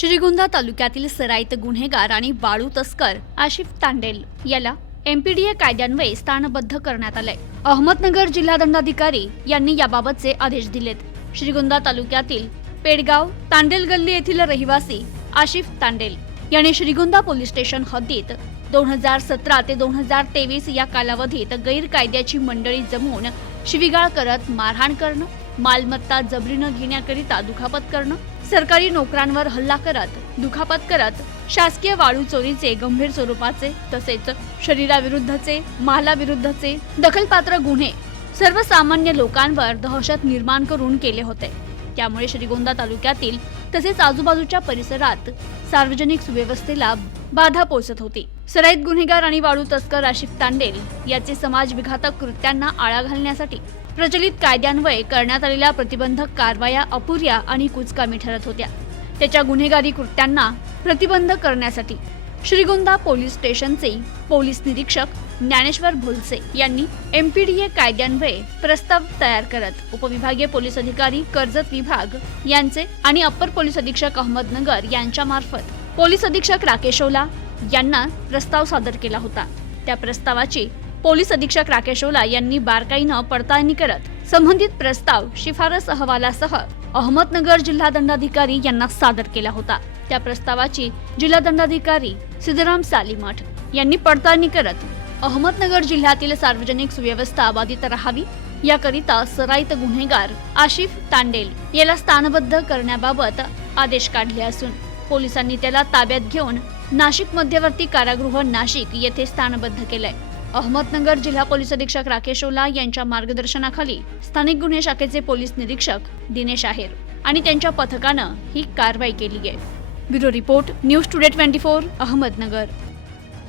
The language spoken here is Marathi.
श्रीगोंदा तालुक्यातील सराईत गुन्हेगार आणि बाळू तस्कर आशिफ तांडेल याला एमपीडीए कायद्यान्वये स्थानबद्ध करण्यात आलंय. अहमदनगर जिल्हा दंडाधिकारी यांनी याबाबतचे आदेश दिलेत. श्रीगोंदा तालुक्यातील पेडगाव तांडेल गल्ली येथील रहिवासी आशिफ तांडेल याने श्रीगोंदा पोलीस स्टेशन हद्दीत दोन हजार सतरा ते दोन हजार तेवीस या कालावधीत गैरकायद्याची मंडळी जमवून शिवीगाळ करत मारहाण करणं मालमत्ता जबरीनं घेण्याकरिता दुखापत करणं सरकारी नोकरांवर हल्ला करत दुखापत करत शासकीय वाळू चोरीचे गंभीर स्वरूपाचे तसेच शरीराविरुद्धचे मालाविरुद्धचे दखलपात्र गुन्हे सर्वसामान्य लोकांवर दहशत निर्माण करून केले होते. त्यामुळे श्रीगोंदा तालुक्यातील तसेच आजूबाजूच्या परिसरात सार्वजनिक सुव्यवस्थेला बाधा पोचत होती. सराईत गुन्हेगार आणि वाळू तस्कर आशिफ तांडेल याचे समाज विघातक कृत्यांना आळा घालण्यासाठी प्रचलित कायद्यान्वये करण्यात आलेल्या प्रतिबंधक कारवाया अपुऱ्या आणि कुचकामी ठरत होत्या. त्याच्या गुन्हेगारी कृत्यांना प्रतिबंध करण्यासाठी श्रीगोंदा पोलीस स्टेशनचे पोलीस निरीक्षक ज्ञानेश्वर भोलसे यांनी एम पी डी ए कायद्यान्वये प्रस्ताव तयार करत उपविभागीय पोलीस अधिकारी कर्जत विभाग यांचे आणि अप्पर पोलीस अधीक्षक अहमदनगर यांच्या मार्फत पोलीस अधीक्षक राकेश ओला यांना प्रस्ताव सादर केला होता. त्या प्रस्तावाची पोलीस अधीक्षक राकेश ओला यांनी बारकाईनं पडताळणी करत संबंधित प्रस्ताव शिफारस अहवालासह अहमदनगर जिल्हा दंडाधिकारी यांना सादर केला होता. त्या प्रस्तावाची जिल्हा दंडाधिकारी सिद्धराम सालीमठ यांनी पडताळणी करत अहमदनगर जिल्ह्यातील सार्वजनिक सुव्यवस्था बाधित राहावी याकरिता सराईत गुन्हेगार आशिफ तांडेल याला स्थानबद्ध करण्याबाबत आदेश काढले असून पोलिसांनी त्याला ताब्यात घेऊन नाशिक मध्यवर्ती कारागृह नाशिक येथे स्थानबद्ध केलंय. अहमदनगर जिल्हा पोलीस अधीक्षक राकेश ओला यांच्या मार्गदर्शनाखाली स्थानिक गुन्हे शाखेचे पोलीस निरीक्षक दिनेश आहेर आणि त्यांच्या पथकानं ही कारवाई केली आहे. Bureau report news today twenty four Ahmednagar.